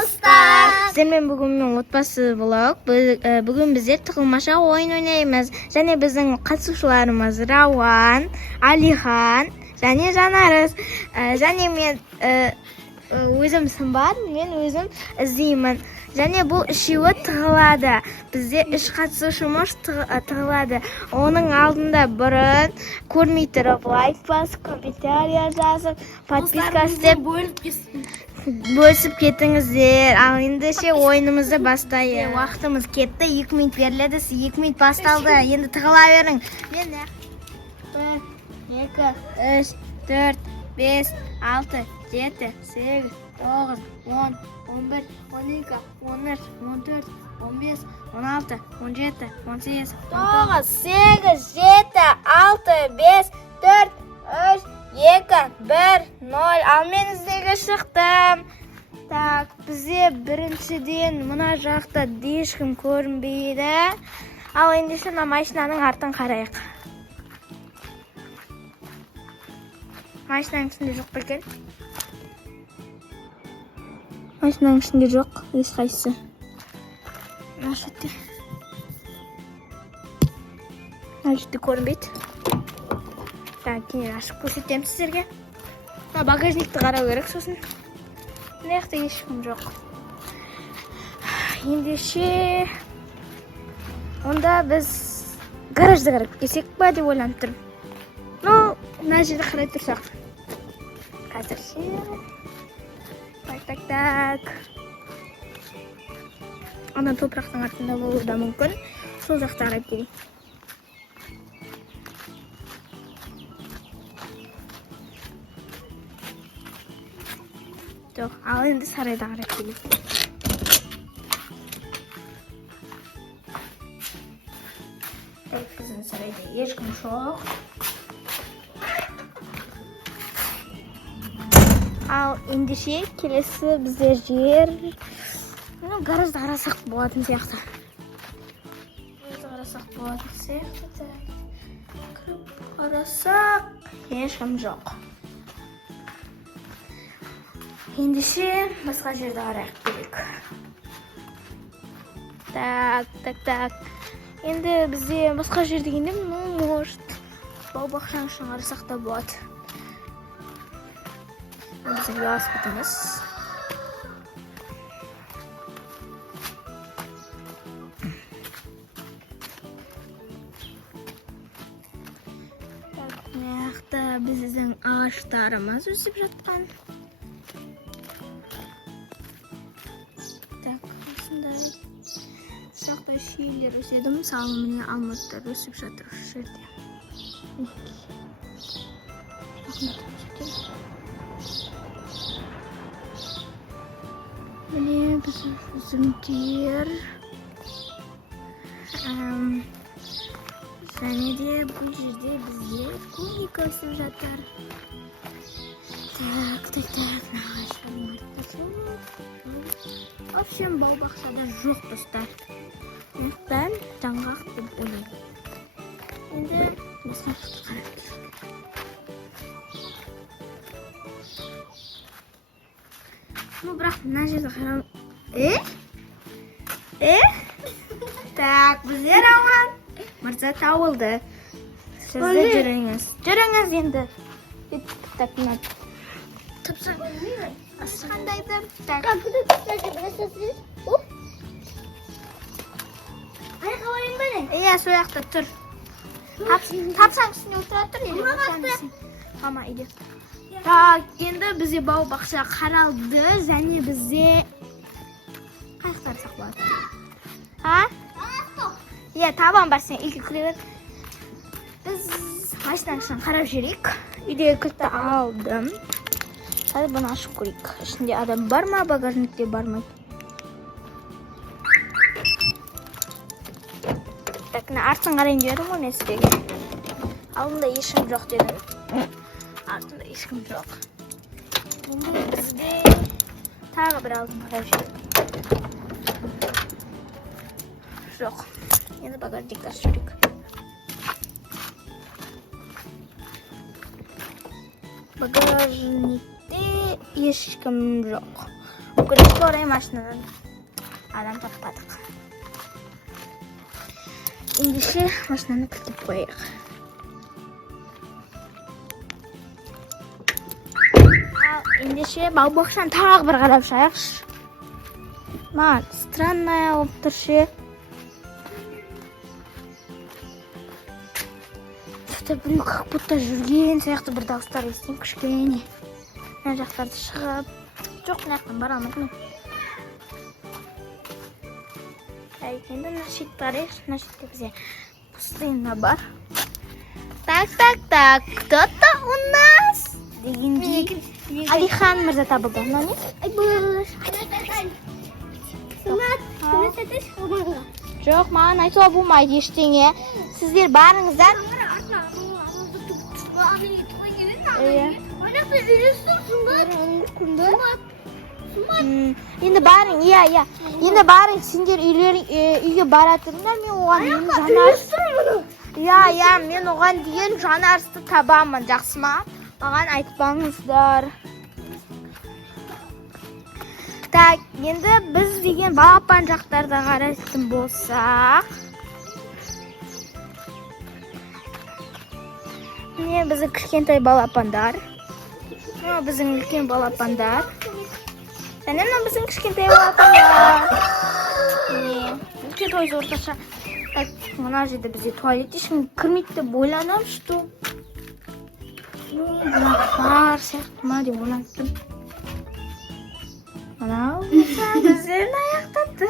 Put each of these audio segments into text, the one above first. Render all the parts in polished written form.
достар. Сіздермен бүгіннің отбасы влог. Бүгін біздер тығылмаша ойын ойнаймыз. Және біздің қатысушыларымыз Рауан, Алихан және Жанарыз. Және мен өзім сымбар, мен өзім іздеймін. Және бұл үшеуі тығылады. Бізде үш қатысушымыз тығылады. Оның алдында бұрын көрмей тұрып лайк басып, комментария жазып, подписка істеп бөлісіп кетіңіздер. Ал енді ойынымызды бастайық. Уақытымыз кетті. 2 минут беріледі. 2 минут басталды. Енді тығыла берің. Мен 1, 2, 3, 4, 5, 6, 7, 8, 9, 10, 11, 12, 13, 14, 15, 16, 17, 18, 19, 8, 7, 6, 5, 4, 3, 2, 1, 0. Ал мен іздеуге шықтым. Так, бізде біріншіден мұна жақта ешкім көрінбейді. Ал ендеше мына машинаның артын қарайық. Машинаның ішінде жоқ па екен? Машинаның ішінде жоқ, ешқайсысы. Мына жерде. Мына жерде көрінбейді. Так, кейін ашып көрсетемін сіздерге. Багажникті қарау керек сосын. Мына жақта ешкім жоқ. Ендеше онда біз гаражды қарап кетсек па деп ойланып тұрмын. Мына жерде қарай тұрсақ. Қазірше. Так. Ана топырақтың артында болуы да мүмкін. Сол жақта қарап келейін. Жоқ, ал енді сарайда қарап келейін. Біздің сарайда ешкім жоқ. Ал ендеше келесі бізде жер гаражды қарасақ болатын сияқты. Кіріп қарасақ, ешкім жоқ. Ендеше басқа жерді қарайық керек. Так. Енді бізде басқа жер дегенде, может, бау-бақшаның ішін қарасақ та болады. Bizim велосипедimiz. Мына біздің ağaçlarımız өсіп жатқан. Так, осындай. Жақта шиелер өседі, мысалы міне алмұрттар өсіп жатыр осы жерде. Міне біздің üzümдер. Және де бұл жерде бізде клубника өсіп жатыр. Так. В общем, бау-бақшада жоқ достар. Мен жаңғақ деп ойлаймын. Енді басқа жақты қарап тұрмын. Бірақ мына жерді қарау... Так, біздер Рауан мырза тауылды. Сізді жүріңіз енді. Так, мына тіпсі асықандайды. Так. Аяқ алайын ба не? Иә, сояқта тұр. Тапсаң үстіне отыра тұр. Қама, иде. Так, енді бізде бау-бақша қаралды, және бізде қайықтар сақ болады. Иә, табан бар сен, үлгі күре бер. Біз машинаның ішін қарап жүрейік. Үйдегі кілтті алдым. Қазір бұны ашып көрейік. Ішінде адам бар ма, багажникте бар ма? Так, артын қарайын дедім ғой мен сіздерге. Алдында ешкім жоқ дедім. Артында ешкім жоқ. Енді бізде тағы бір алдын қарап жүрейік. Жоқ. Енді багажникті ашып жүрейік. Багажникте ешкім жоқ. Yugurishga oraya mashinadan adam topmadik. Endi shu mashinani kiritib qo'yaylik. Endi shu bog'baqchani tag'in bir qarab chiqaylik. Mana странная bo'lib turshi. Блин, как будто жүрген сияқты бір дауыстар естимін кішкене. Мына жақтарды шығып, жоқ мына жақтан бара алмаймын. Енді мына шет барайық, мына шетте бізде пустыня бар. Так, кто-то у нас дегенде Алихан мырза табылды. Мына не? Жоқ, маған айтуға болмайды ештеңе. Сіздер барыңыздар. Енді барың, иә. Енді барың, сендер үйге баратыңдар, мен оған дейін жанарсыз. Иә, мен оған дейін жанарсызды табамын, жақсы ма? Маған айтпаңыздар. Так, енді біз деген балапан жақтарда қарайтын болсақ. Міне біздің кішкентай балапандар. Мына біздің үлкен балапандар. Және мына біздің кішкентай балапандар. Міне, үлкен тойыз орташа. Так, мына жерде бізде туалет ешкім кірмейді деп ойланам, что? Мына бар сияқты ма деп ойландым. Мынау бізден аяқтады.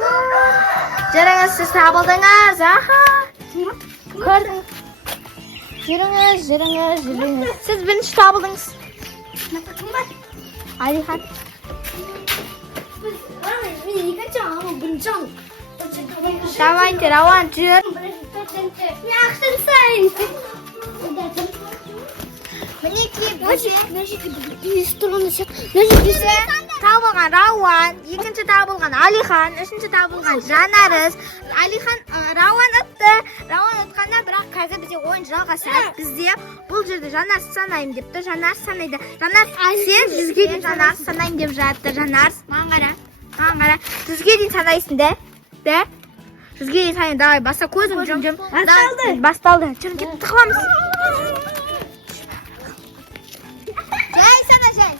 Жүріңіз, сіз табылдыңыз, аха. Көрдіңіз. Жүріңіз. Сіз бірінші табылдыңыз. Алихан. Давайте, Рауан, жүр. Мінекей, бізде табылған Рауан, екінші табылған Алихан, үшінші табылған Жанарыз. Алихан Рауан ұтты. Рауан ұтқанда, бірақ қазір бізде ойын жалғасады. Бізде бұл жерде Жанарыз санайым депті. Жанарыз санайды. Жанарыз, сен 100-ге дейін Жанарыз санайым деп жатты. Жанарыз, маған қара. 100-ге дейін санайсың да? 100-ге дейін санайын. Давай, баса көзің жым. Басталды. Жүрін кетіп тықыламыз. Жай сана, жай.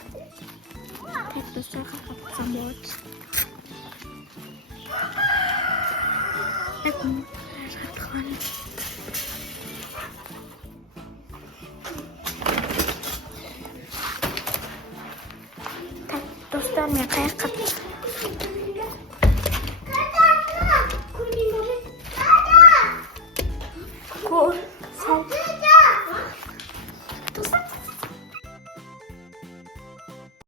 Так, достар, қақпатсам болады. Так, жартықланы. Так, достар, мен қаяққа Сәл